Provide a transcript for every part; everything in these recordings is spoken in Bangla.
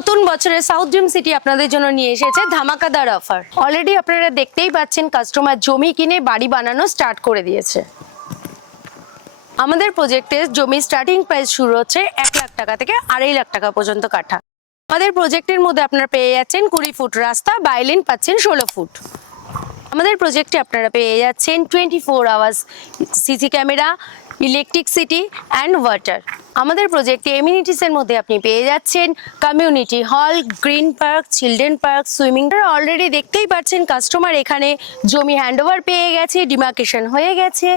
নতুন বছরের সাউথ ড্রিম সিটি আপনাদের জন্য নিয়ে এসেছে ধামাকাদার অফার। অলরেডি আপনারা দেখতেই পাচ্ছেন কাস্টমার জমি কিনে বাড়ি বানানো স্টার্ট করে দিয়েছে। আমাদের প্রজেক্টের জমি স্টার্টিং প্রাইস শুরু হচ্ছে 1 লাখ টাকা থেকে 2.5 লাখ টাকা পর্যন্ত কাঠা। আমাদের প্রজেক্টের মধ্যে আপনারা পেয়ে যাচ্ছেন 20 ফুট রাস্তা, বাইলেন পাচ্ছেন 16 ফুট। আমাদের প্রজেক্টে আপনারা পেয়ে যাচ্ছেন 24 hours CC camera, electricity and water. আমাদের প্রজেক্টে এমিনিটিসের মধ্যে আপনি পেয়ে যাচ্ছেন community hall, green park, children park, swimming. Already দেখতেই পাচ্ছেন কাস্টমার এখানে জমি হ্যান্ডওভার পেয়ে গেছে, ডিমার্কেশন হয়ে গেছে।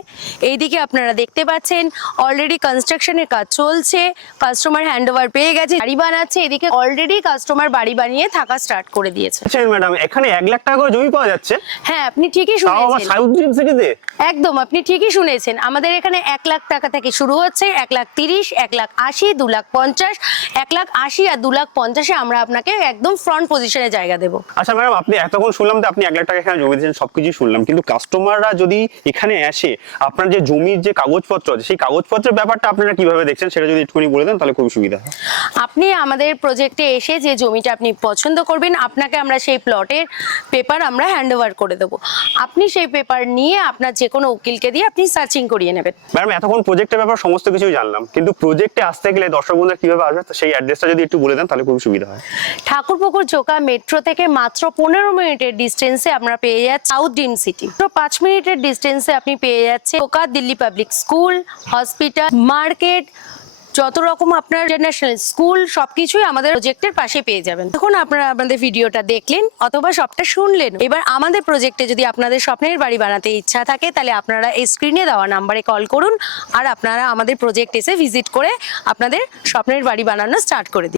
এইদিকে আপনারা দেখতে পাচ্ছেন অলরেডি কনস্ট্রাকশনের কাজ চলছে, কাস্টমার হ্যান্ডওভার পেয়ে গেছে, বাড়ি বানাচ্ছে। এদিকে অলরেডি কাস্টমার বাড়ি বানিয়ে থাকা স্টার্ট করে দিয়েছে। আচ্ছা ম্যাডাম, এখানে 1 লাখ টাকা করে জমি পাওয়া যাচ্ছে? হ্যাঁ, আপনি ঠিকই তাও আবার শুনেছেন। সাউথ ড্রিম সিটিতে? একদম, আপনি ঠিকই শুনেছেন। আমাদের এখানে 1 লাখ টাকা থেকে শুরু হচ্ছে, 1,30,000, 1,80,000, 2,50,000, 1,80,000 আর 2,50,000 আমরা আপনাকে একদম ফ্রন্ট পজিশনে জায়গা দেবো। আচ্ছা ম্যাডাম, আপনি এতক্ষণ শুনলাম যে আপনি 1 লাখ টাকা এখানে জমি দিয়েছেন, সবকিছু শুনলাম, কিন্তু কাস্টমাররা যদি এখানে আসে, আপনার যে জমির যে কাগজপত্র আছে সেই কাগজপত্রের ব্যাপারটা আপনারা কিভাবে দেখছেন সেটা যদি একটুখানি বলে দেন তাহলে খুব সুবিধা হয়। আপনি আমাদের প্রজেক্টে এসে যে জমিটা আপনি পছন্দ করবেন, আপনাকে আমরা সেই প্লটের পেপার আমরা হ্যান্ডওভার করে দেবো। আপনি সেই পেপার নিয়ে আপনার যে কোনো উকিলকে দিয়ে আপনি সার্চিং করিয়ে নেবেন। ম্যাডাম, এতক্ষণ প্রজেক্টের ব্যাপার সমস্ত কিছুই জানলাম, কিন্তু প্রজেক্টে আসতে গেলে দর্শক বন্ধুরা কিভাবে আসবে সেই অ্যাড্রেসটা যদি একটু বলে দেন তাহলে খুব সুবিধা হয়। ঠাকুরপুকুর চোকা মেট্রো থেকে মাত্র 15 মিনিটের ডিস্টেন্সে আমরা পেয়ে যাচ্ছি সাউথ ড্রিম সিটি। তো 5 মিনিটের ডিস্টেন্সে আপনি পেয়ে যাচ্ছেন চোকা Delhi public school, hospital, market, যত রকম আপনার ইন্টারন্যাশনাল স্কুল সবকিছুই আমাদের প্রজেক্টের পাশে পেয়ে যাবেন। এখন আপনারা আমাদের ভিডিওটা দেখলেন অথবা সবটা শুনলেন। এবার আমাদের প্রজেক্টে যদি আপনাদের স্বপ্নের বাড়ি বানাতে ইচ্ছা থাকে তাহলে আপনারা এই স্ক্রিনে দেওয়া নাম্বারে কল করুন, আর আপনারা আমাদের প্রজেক্ট এসে ভিজিট করে আপনাদের স্বপ্নের বাড়ি বানানো স্টার্ট করে দিন।